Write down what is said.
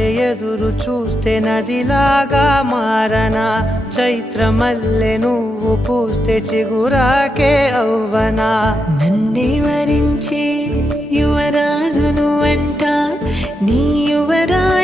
వలె ఎదురు చూస్తే నదిలాగా మారనా, చైత్రమల్లె నువ్వు పూస్తే చిగురాకే అవ్వనా. నన్నే వరించే యువరాజును అంట నీ యువరాణి